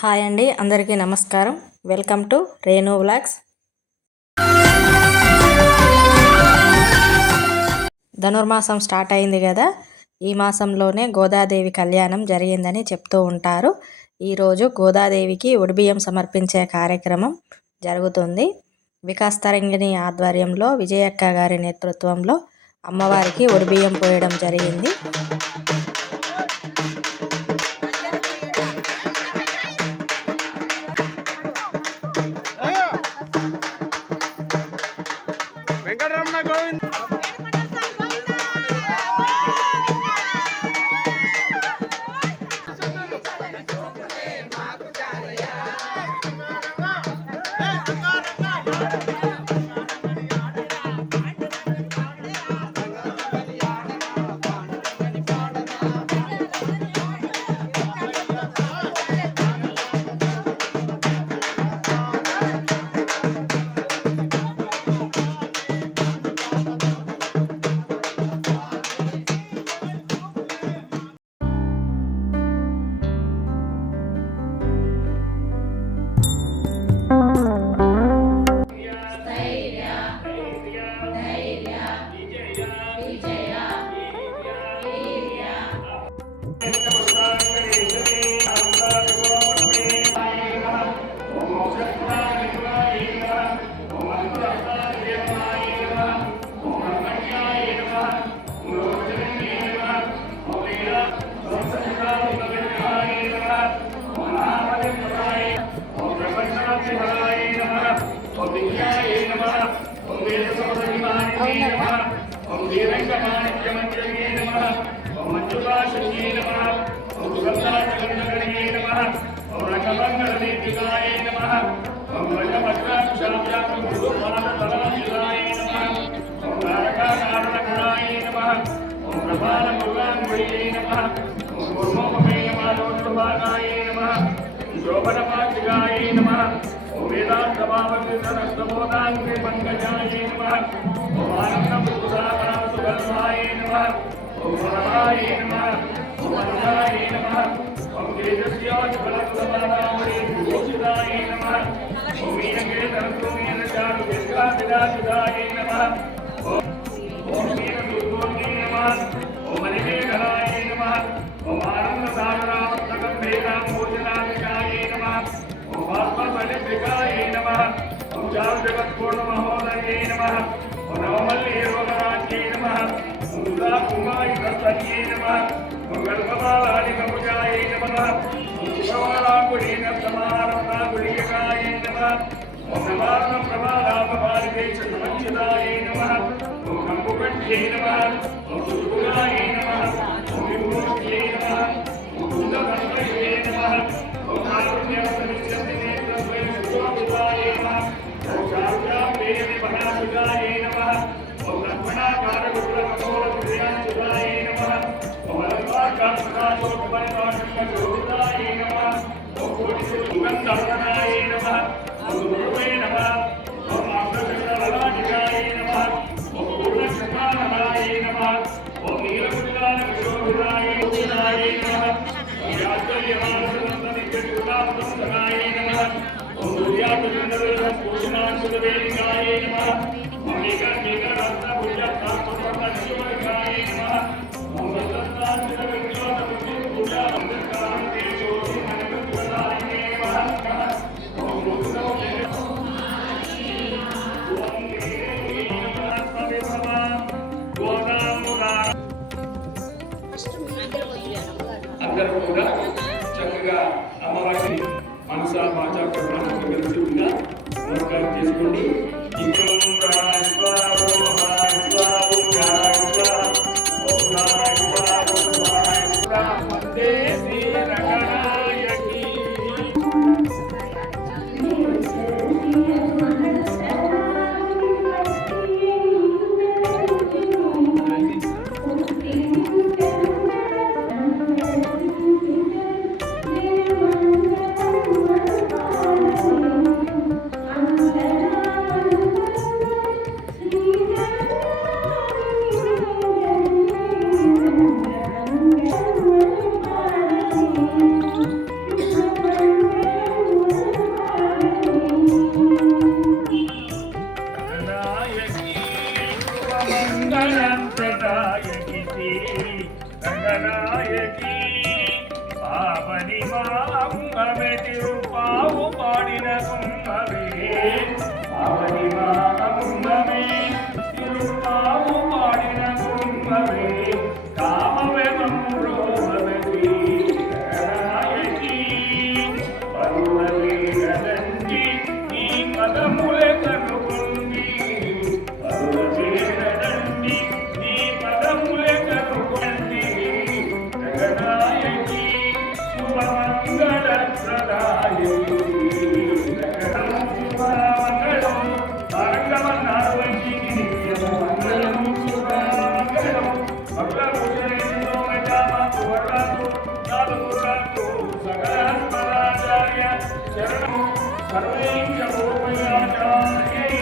Hi అండి, అందరికీ నమస్కారం. Welcome to Renu vlogs. Dhanurmasam start అయింది కదా, ఈ మాసంలోనే గోదాదేవి కళ్యాణం జరిగిందని చెప్తూ ఉంటారు. ఈరోజు గోదాదేవికి ఒడిబియ్యం సమర్పించే కార్యక్రమం జరుగుతుంది. వికాస్ తరంగిణి ఆధ్వర్యంలో విజయక్క గారి నేతృత్వంలో అమ్మవారికి ఒడిబియ్యం పోయడం జరిగింది. అందరూ కూడా చక్కగా అమ్మవారిని మనసా వాచా కర్మగా నమస్కారం చేసుకోండి. ఆమె తిరుపావు పాడిన కుంభమే ఆవని మానముందమే తిరుపావు పాడిన కుంభమే కామవెమంబ్రోమవతి గణనాయకి పరువవేగదండి ఈ పదములే కనుగొండి పరువవేగదండి ఈ పదములే కనుగొండి జగనాయకి శుభమంగళప్రదాయకి శుభమంగళం భార్గవనార్వతికి నిత్యము మంగళం శుభమంగళం భక్తభూషణేంద్రో మజామాతు వరదాతు నాదురాతు సకలాత్మరాచార్య శరణం సర్వైంచ భూమయాచార్యై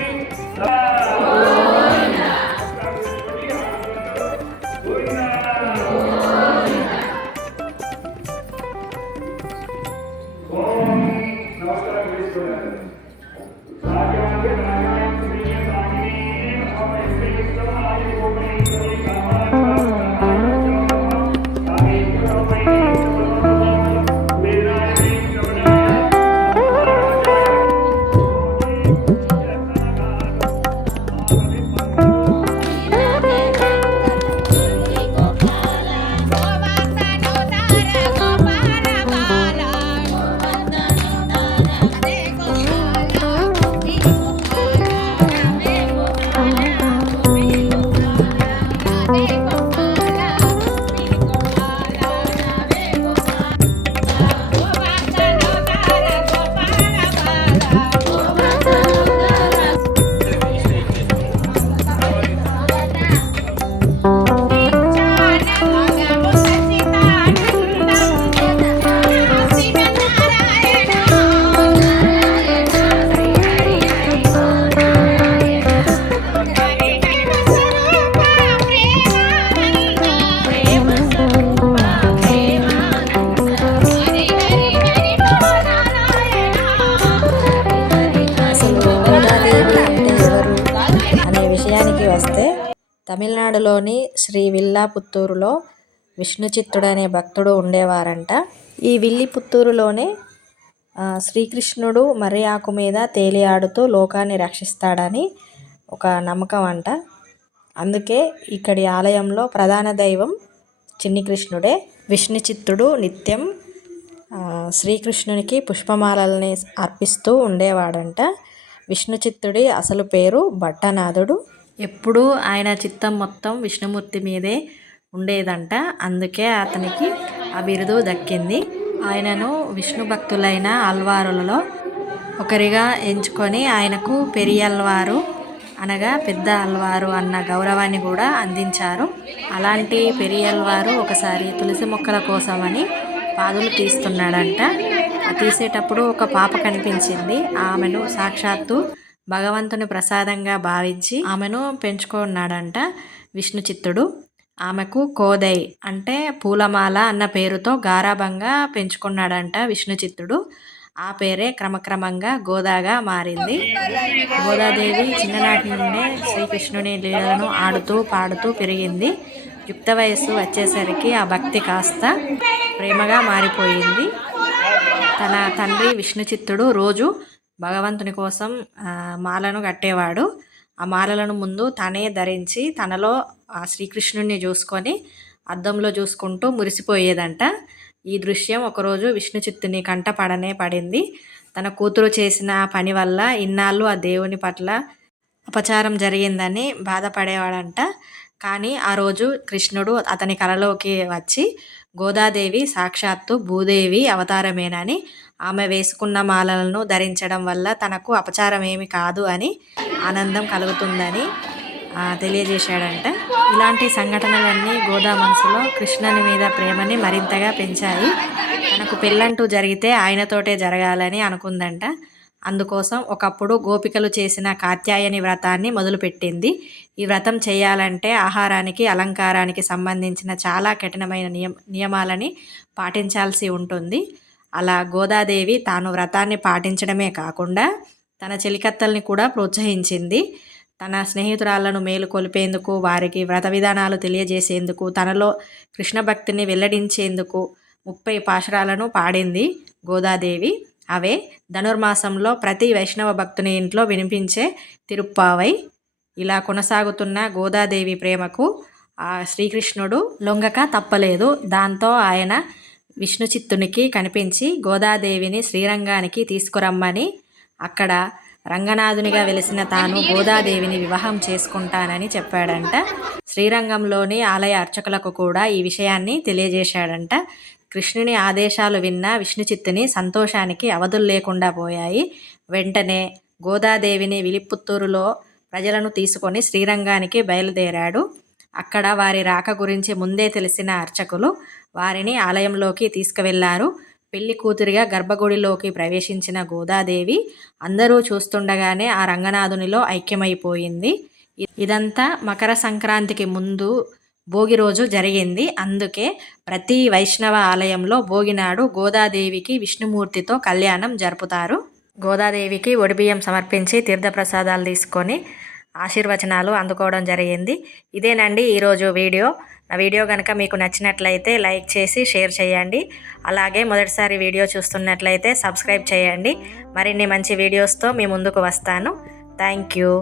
విషయానికి వస్తే తమిళనాడులోని శ్రీ విల్లాపుత్తూరులో విష్ణుచిత్తుడు అనే భక్తుడు ఉండేవారంట. ఈ విల్లిపుత్తూరులోనే శ్రీకృష్ణుడు మర్రి ఆకు మీద తేలియాడుతూ లోకాన్ని రక్షిస్తాడని ఒక నమ్మకం అంట. అందుకే ఇక్కడి ఆలయంలో ప్రధాన దైవం చిన్ని కృష్ణుడే. విష్ణుచిత్తుడు నిత్యం శ్రీకృష్ణునికి పుష్పమాలల్ని అర్పిస్తూ ఉండేవాడంట. విష్ణుచిత్తుడి అసలు పేరు భట్టనాథుడు. ఎప్పుడూ ఆయన చిత్తం మొత్తం విష్ణుమూర్తి మీదే ఉండేదంట. అందుకే అతనికి ఆ బిరుదు దక్కింది. ఆయనను విష్ణు భక్తులైన అల్వారులలో ఒకరిగా ఎంచుకొని ఆయనకు పెరియల్వారు అనగా పెద్ద అల్వారు అన్న గౌరవాన్ని కూడా అందించారు. అలాంటి పెరియల్వారు ఒకసారి తులసి మొక్కల కోసమని పాదులు తీస్తున్నాడంట. తీసేటప్పుడు ఒక పాప కనిపించింది. ఆమెను సాక్షాత్తు భగవంతుని ప్రసాదంగా భావించి ఆమెను పెంచుకున్నాడంట విష్ణుచిత్తుడు. ఆమెకు కోదై అంటే పూలమాల అన్న పేరుతో గారాబంగా పెంచుకున్నాడంట విష్ణుచిత్తుడు. ఆ పేరే క్రమక్రమంగా గోదాగా మారింది. గోదాదేవి చిన్ననాటి నుండే శ్రీకృష్ణుని లీలలను ఆడుతూ పాడుతూ పెరిగింది. యుక్త వయస్సు వచ్చేసరికి ఆ భక్తి కాస్త ప్రేమగా మారిపోయింది. తన తండ్రి విష్ణుచిత్తుడు రోజు భగవంతుని కోసం మాలను కట్టేవాడు. ఆ మాలలను ముందు తనే ధరించి తనలో ఆ శ్రీకృష్ణుడిని చూసుకొని అద్దంలో చూసుకుంటూ మురిసిపోయేదంట. ఈ దృశ్యం ఒకరోజు విష్ణుచిత్తుని కంట పడింది. తన కూతురు చేసిన పని వల్ల ఇన్నాళ్ళు ఆ దేవుని పట్ల అపచారం జరిగిందని బాధపడేవాడంట. కానీ ఆ రోజు కృష్ణుడు అతని కలలోకి వచ్చి గోదాదేవి సాక్షాత్తు భూదేవి అవతారమేనని, ఆమె వేసుకున్న మాలలను ధరించడం వల్ల తనకు అపచారం ఏమి కాదు అని ఆనందం కలుగుతుందని తెలియజేశాడంట. ఇలాంటి సంఘటనలన్నీ గోదా మనసులో కృష్ణుని మీద ప్రేమని మరింతగా పెంచాయి. తనకు పెళ్ళంటూ జరిగితే ఆయనతోటే జరగాలని అనుకుందంట. అందుకోసం ఒకప్పుడు గోపికలు చేసిన కాత్యాయని వ్రతాన్ని మొదలుపెట్టింది. ఈ వ్రతం చేయాలంటే ఆహారానికి అలంకారానికి సంబంధించిన చాలా కఠినమైన నియమాలని పాటించాల్సి ఉంటుంది. అలా గోదాదేవి తాను వ్రతాన్ని పాటించడమే కాకుండా తన చెలికత్తల్ని కూడా ప్రోత్సహించింది. తన స్నేహితురాళ్లను మేలుకొల్పేందుకు, వారికి వ్రత విధానాలు తెలియజేసేందుకు, తనలో కృష్ణ భక్తిని వెల్లడించేందుకు 30 పాశురాలను పాడింది గోదాదేవి. అవే ధనుర్మాసంలో ప్రతి వైష్ణవ భక్తుని ఇంట్లో వినిపించే తిరుప్పావై. ఇలా కొనసాగుతున్న గోదాదేవి ప్రేమకు ఆ శ్రీకృష్ణుడు లొంగక తప్పలేదు. దాంతో ఆయన విష్ణు చిత్తునికి కనిపించి గోదాదేవిని శ్రీరంగానికి తీసుకురమ్మని, అక్కడ రంగనాథునిగా వెలిసిన తాను గోదాదేవిని వివాహం చేసుకుంటానని చెప్పాడంట. శ్రీరంగంలోని ఆలయ అర్చకులకు కూడా ఈ విషయాన్ని తెలియజేశాడంట. కృష్ణుని ఆదేశాలు విన్న విష్ణుచిత్తుని సంతోషానికి అవధులు లేకుండా పోయాయి. వెంటనే గోదాదేవిని విలిపుత్తూరులో ప్రజలను తీసుకొని శ్రీరంగానికి బయలుదేరాడు. అక్కడ వారి రాక గురించి ముందే తెలిసిన అర్చకులు వారిని ఆలయంలోకి తీసుకువెళ్లారు. పెళ్లి కూతురిగా గర్భగుడిలోకి ప్రవేశించిన గోదాదేవి అందరూ చూస్తుండగానే ఆ రంగనాథునిలో ఐక్యమైపోయింది. ఇదంతా మకర సంక్రాంతికి ముందు భోగి రోజు జరిగింది. అందుకే ప్రతి వైష్ణవ ఆలయంలో భోగినాడు గోదాదేవికి విష్ణుమూర్తితో కళ్యాణం జరుపుతారు. గోదాదేవికి ఒడిబియ్యం సమర్పించి తీర్థప్రసాదాలు తీసుకొని ఆశీర్వచనాలు అందుకోవడం జరిగింది. ఇదేనండి ఈరోజు వీడియో. నా వీడియో కనుక మీకు నచ్చినట్లయితే లైక్ చేసి షేర్ చేయండి. అలాగే మొదటిసారి వీడియో చూస్తున్నట్లయితే సబ్స్క్రైబ్ చేయండి. మరిన్ని మంచి వీడియోస్తో మీ ముందుకు వస్తాను. Thank you.